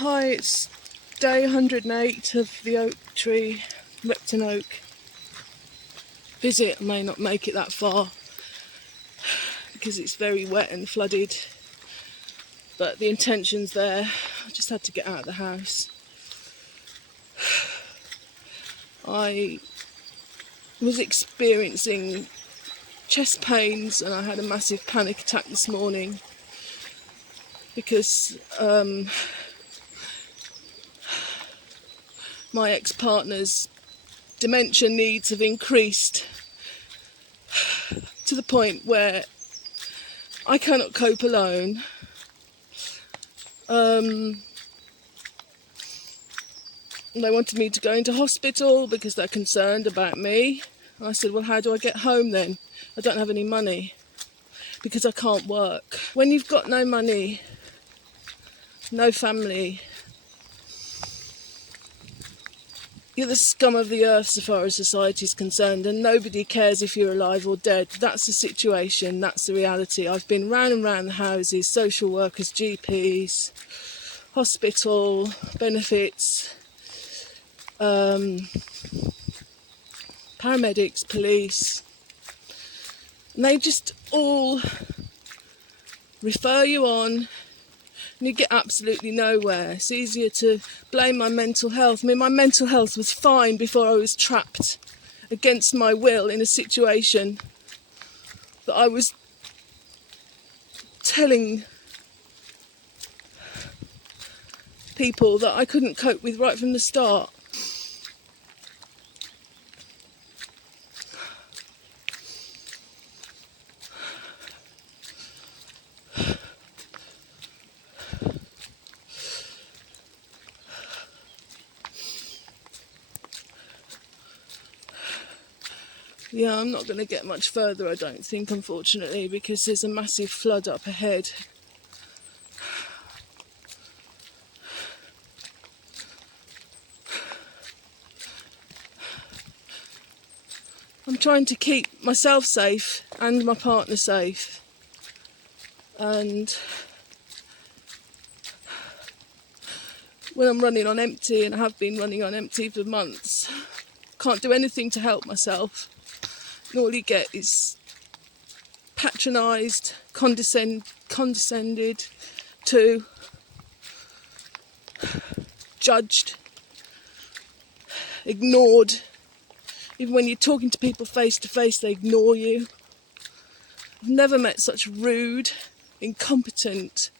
Hi, it's day 108 of the oak tree, Repton Oak visit. I may not make it that far because it's very wet and flooded, but the intention's there. I just had to get out of the house. I was experiencing chest pains and I had a massive panic attack this morning because my ex-partner's dementia needs have increased to the point where I cannot cope alone. They wanted me to go into hospital because they're concerned about me. And I said, well, how do I get home then? I don't have any money because I can't work. When you've got no money, no family, you're the scum of the earth so far as society is concerned, and nobody cares if you're alive or dead. That's the situation, that's the reality. I've been round and round the houses, social workers, GPs, hospital, benefits, paramedics, police, and they just all refer you on and you get absolutely nowhere. It's easier to blame my mental health. I mean, my mental health was fine before I was trapped against my will in a situation that I was telling people that I couldn't cope with right from the start. Yeah, I'm not going to get much further, I don't think, unfortunately, because there's a massive flood up ahead. I'm trying to keep myself safe and my partner safe. And when I'm running on empty, and I have been running on empty for months, can't do anything to help myself. And all you get is patronised, condescended to, judged, ignored. Even when you're talking to people face to face, they ignore you. I've never met such rude, incompetent,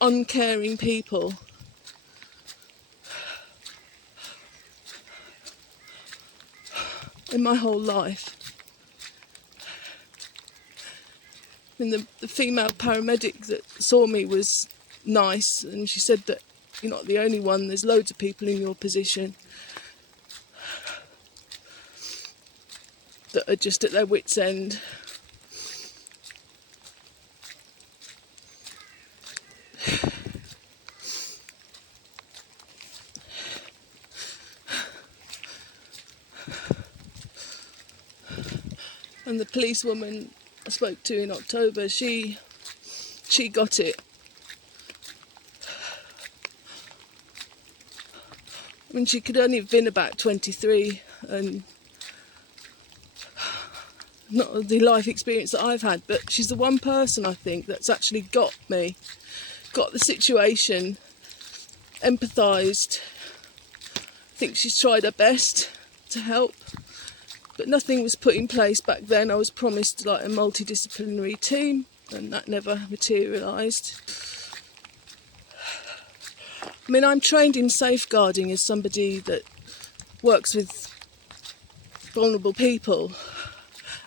uncaring people. In my whole life. And the female paramedic that saw me was nice, and she said that you're not the only one, there's loads of people in your position that are just at their wits' end. And the policewoman I spoke to in October, she got it. I mean, she could only have been about 23 and not the life experience that I've had, but she's the one person I think that's actually got me, got the situation, empathised. I think she's tried her best to help. But nothing was put in place back then. I was promised like a multidisciplinary team, and that never materialised. I mean, I'm trained in safeguarding as somebody that works with vulnerable people,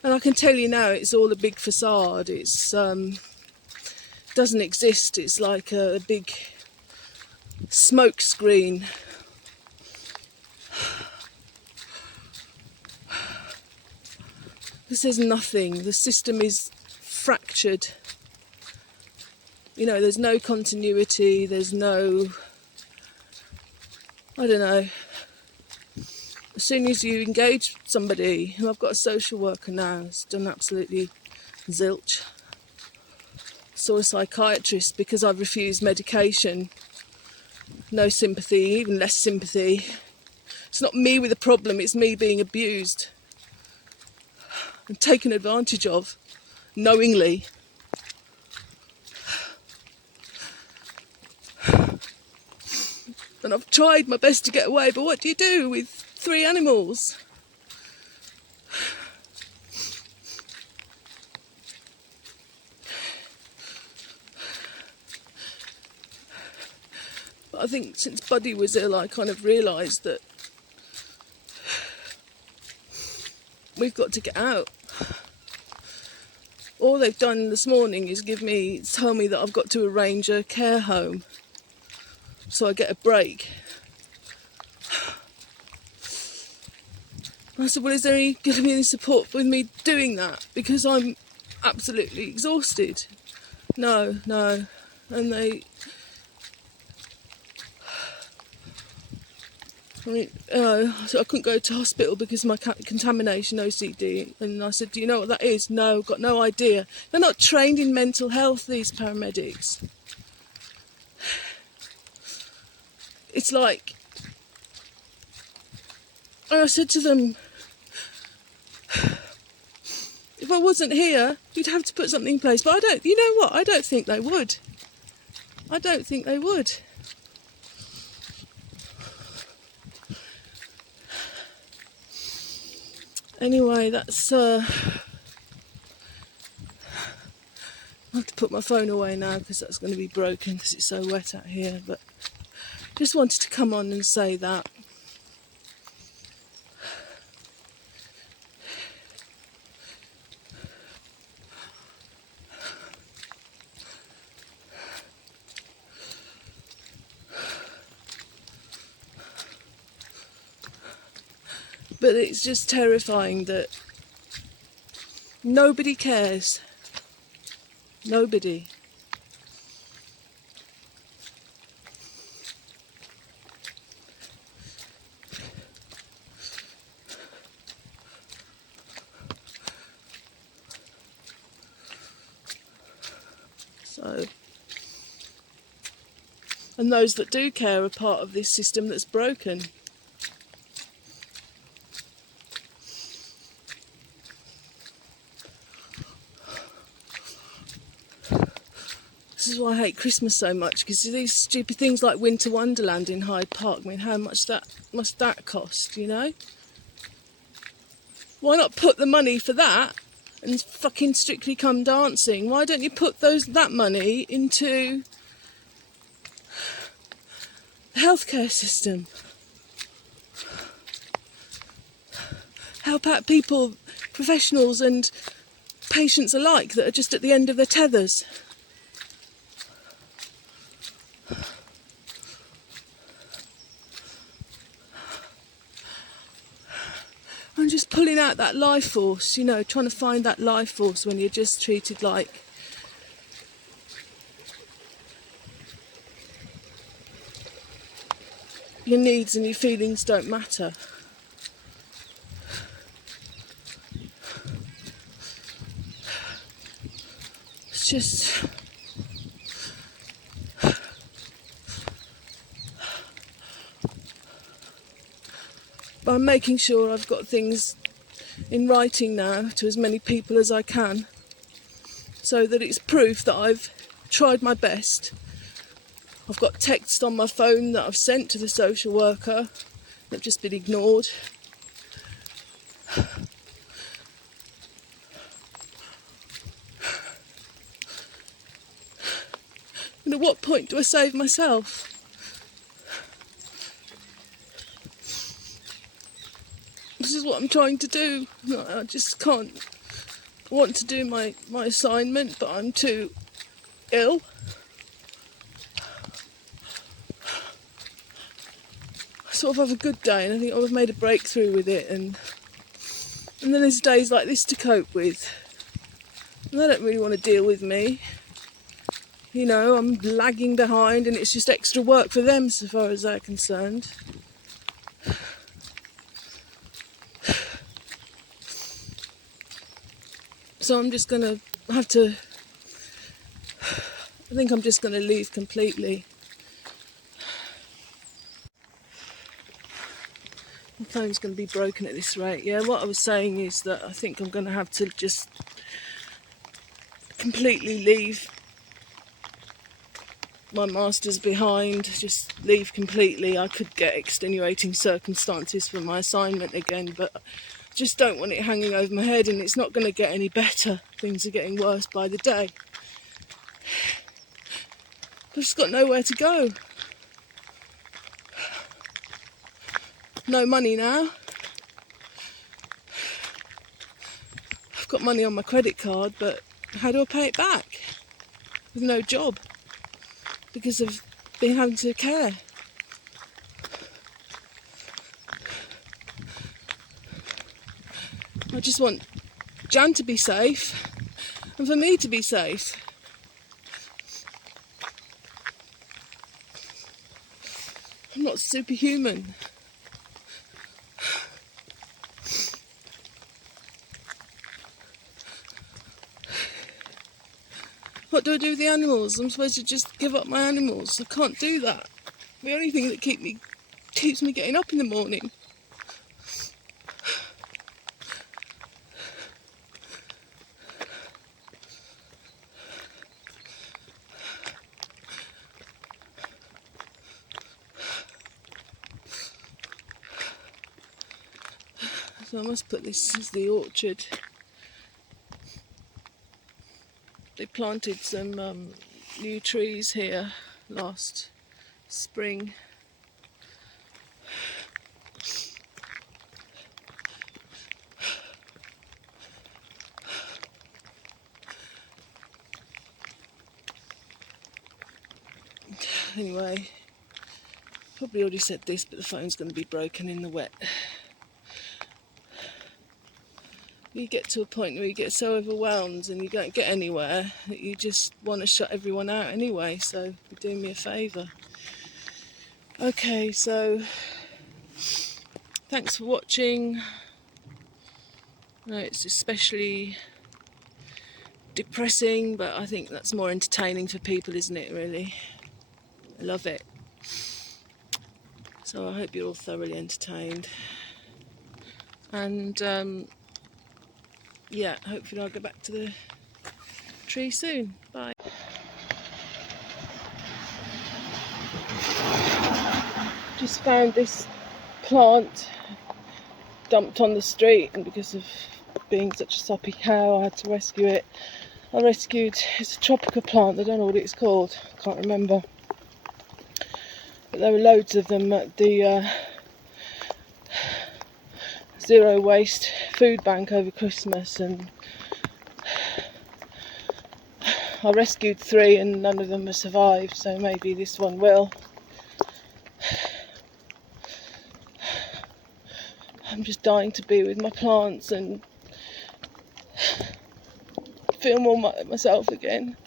and I can tell you now, it's all a big facade. It's doesn't exist. It's like a big smoke screen. This is nothing. The system is fractured. You know, there's no continuity, there's no, I don't know. As soon as you engage somebody, and I've got a social worker now, it's done absolutely zilch. Saw a psychiatrist because I've refused medication. no sympathy, even less sympathy. It's not me with a problem, it's me being abused and taken advantage of, knowingly. And I've tried my best to get away, but what do you do with 3 animals? But I think since Buddy was ill, I kind of realised that we've got to get out. All they've done this morning is tell me that I've got to arrange a care home so I get a break. I said, well, is there going to be any support with me doing that? Because I'm absolutely exhausted. No. And so I couldn't go to hospital because of my contamination OCD. And I said, do you know what that is? No, got no idea. They're not trained in mental health, these paramedics. It's like, and I said to them, if I wasn't here, you'd have to put something in place. But you know what? I don't think they would. Anyway, that's I have to put my phone away now because that's going to be broken because it's so wet out here. But just wanted to come on and say that. But it's just terrifying that nobody cares. Nobody. So, and those that do care are part of this system that's broken. This is why I hate Christmas so much, because these stupid things like Winter Wonderland in Hyde Park, I mean, how much must that cost, you know? Why not put the money for that and fucking Strictly Come Dancing? Why don't you put that money into the healthcare system? Help out people, professionals and patients alike that are just at the end of their tethers. I'm just pulling out that life force, you know, trying to find that life force when you're just treated like your needs and your feelings don't matter. It's just... But I'm making sure I've got things in writing now to as many people as I can, so that it's proof that I've tried my best. I've got texts on my phone that I've sent to the social worker that have just been ignored. And at what point do I save myself? This is what I'm trying to do. I just can't. I want to do my assignment, but I'm too ill. I sort of have a good day and I think I've made a breakthrough with it, and then there's days like this to cope with. And they don't really want to deal with me. You know, I'm lagging behind and it's just extra work for them so far as they're concerned. So I'm just going to have to, I think I'm just going to leave completely. My phone's going to be broken at this rate. Yeah, what I was saying is that I think I'm going to have to just completely leave my masters behind, just leave completely. I could get extenuating circumstances for my assignment again, but I just don't want it hanging over my head, and it's not going to get any better. Things are getting worse by the day. I've just got nowhere to go. No money now. I've got money on my credit card, but how do I pay it back? With no job, because of being having to care. I just want Jan to be safe, and for me to be safe. I'm not superhuman. What do I do with the animals? I'm supposed to just give up my animals. I can't do that. The only thing that keeps me getting up in the morning. So I must put this as the orchard. They planted some new trees here last spring. Anyway, probably already said this, but the phone's going to be broken in the wet. You get to a point where you get so overwhelmed and you don't get anywhere that you just want to shut everyone out anyway, so you're doing me a favour. Okay, so thanks for watching. No, it's especially depressing, but I think that's more entertaining for people, isn't it, really? I love it. So I hope you're all thoroughly entertained. And yeah, hopefully I'll go back to the tree soon. Bye. Just found this plant dumped on the street, and because of being such a soppy cow I had to rescue it. It's a tropical plant, I don't know what it's called, I can't remember. But there were loads of them at the zero waste food bank over Christmas, and I rescued 3 and none of them have survived, so maybe this one will. I'm just dying to be with my plants and feel more like myself again.